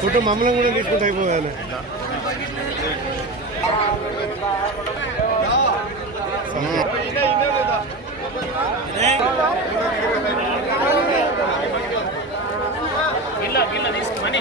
Photo మమ్మల్ని కూడా తీసుకుంటూ అయిపోయాలి. తీసుకుని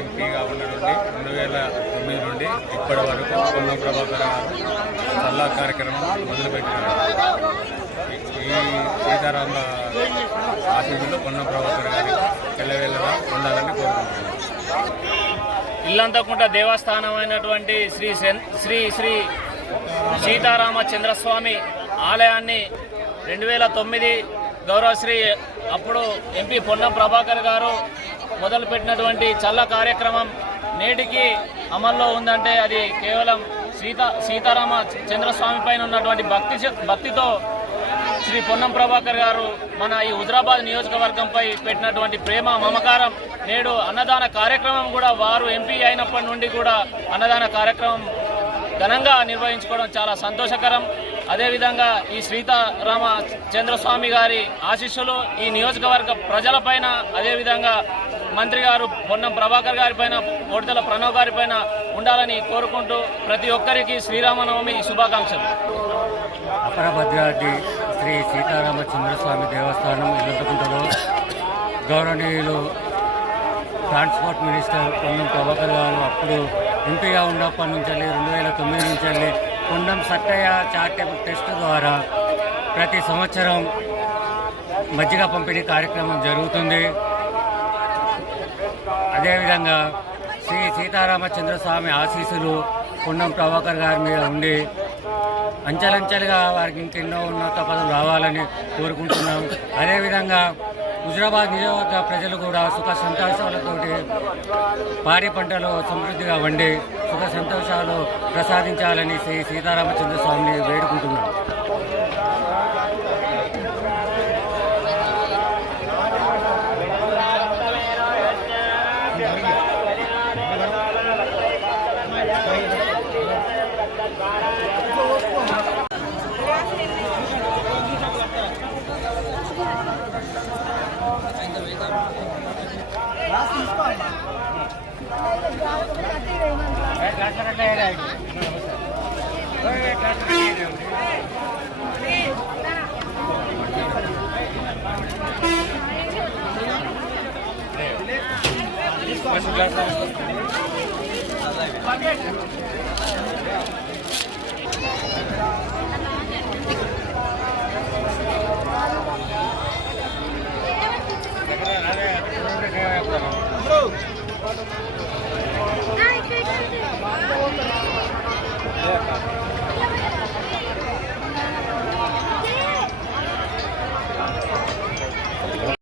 ఎంపీగా ఉన్న నుండి 2009 నుండి ఇప్పటి వరకు పొన్నం ప్రభాకర్ గారు చల్లా కార్యక్రమం మొదలుపెట్టినారు. ఈ సీతారామ ఆశీస్సులు పొన్నం ప్రభాకర్ గారి ఎల్లవేళలా ఉండాలని కోరుకుంటున్నాను. ఇల్లంతకుంట దేవస్థానం అయినటువంటి శ్రీ శ్రీ సీతారామచంద్రస్వామి ఆలయాన్ని 2009 గౌరవశ్రీ అప్పుడు ఎంపీ పొన్నం ప్రభాకర్ గారు మొదలుపెట్టినటువంటి చల్ల కార్యక్రమం నేటికి అమల్లో ఉందంటే అది కేవలం సీతారామ చంద్రస్వామి పైన ఉన్నటువంటి భక్తితో శ్రీ పొన్నం ప్రభాకర్ గారు మన ఈ హుజరాబాద్ నియోజకవర్గంపై పెట్టినటువంటి ప్రేమ మమకారం. నేడు అన్నదాన కార్యక్రమం కూడా వారు ఎంపీ అయినప్పటి నుండి కూడా అన్నదాన కార్యక్రమం ఘనంగా నిర్వహించుకోవడం చాలా సంతోషకరం. అదేవిధంగా ఈ సీతారామ చంద్రస్వామి గారి ఆశీస్సులు ఈ నియోజకవర్గ ప్రజలపైన, అదేవిధంగా మంత్రి గారు పొన్నం ప్రభాకర్ గారి పైన, కోడెల ప్రణవ్ గారి పైన ఉండాలని కోరుకుంటూ ప్రతి ఒక్కరికి శ్రీరామనవమి శుభాకాంక్షలు. అపర భద్రాద్రి శ్రీ సీతారామచంద్రస్వామి దేవస్థానం ఇల్లంతకుంటలో గౌరవనీయులు ట్రాన్స్పోర్ట్ మినిస్టర్ పొన్నం ప్రభాకర్ గారు అప్పుడు ఎంపీగా ఉన్నప్పటి నుంచి 2009 నుంచి పొన్నం సత్తయ్య చారిటబుల్ ట్రస్ట్ ద్వారా ప్రతి సంవత్సరం మజ్జిగ పంపిణీ కార్యక్రమం జరుగుతుంది. అదేవిధంగా శ్రీ సీతారామచంద్రస్వామి ఆశీస్సులు పొన్నం ప్రభాకర్ గారి మీద ఉండి అంచెలంచెలుగా వారికి ఇంకెన్నో ఉన్నత పదవులు రావాలని కోరుకుంటున్నాం. అదేవిధంగా హుజరాబాద్ నియోజకవర్గ ప్రజలు కూడా సుఖ సంతోషాలతోటి పాడి పంటలు సమృద్ధిగా వండి సుఖ సంతోషాలు ప్రసాదించాలని శ్రీ సీతారామచంద్ర స్వామిని వేడుకుంటున్నాం.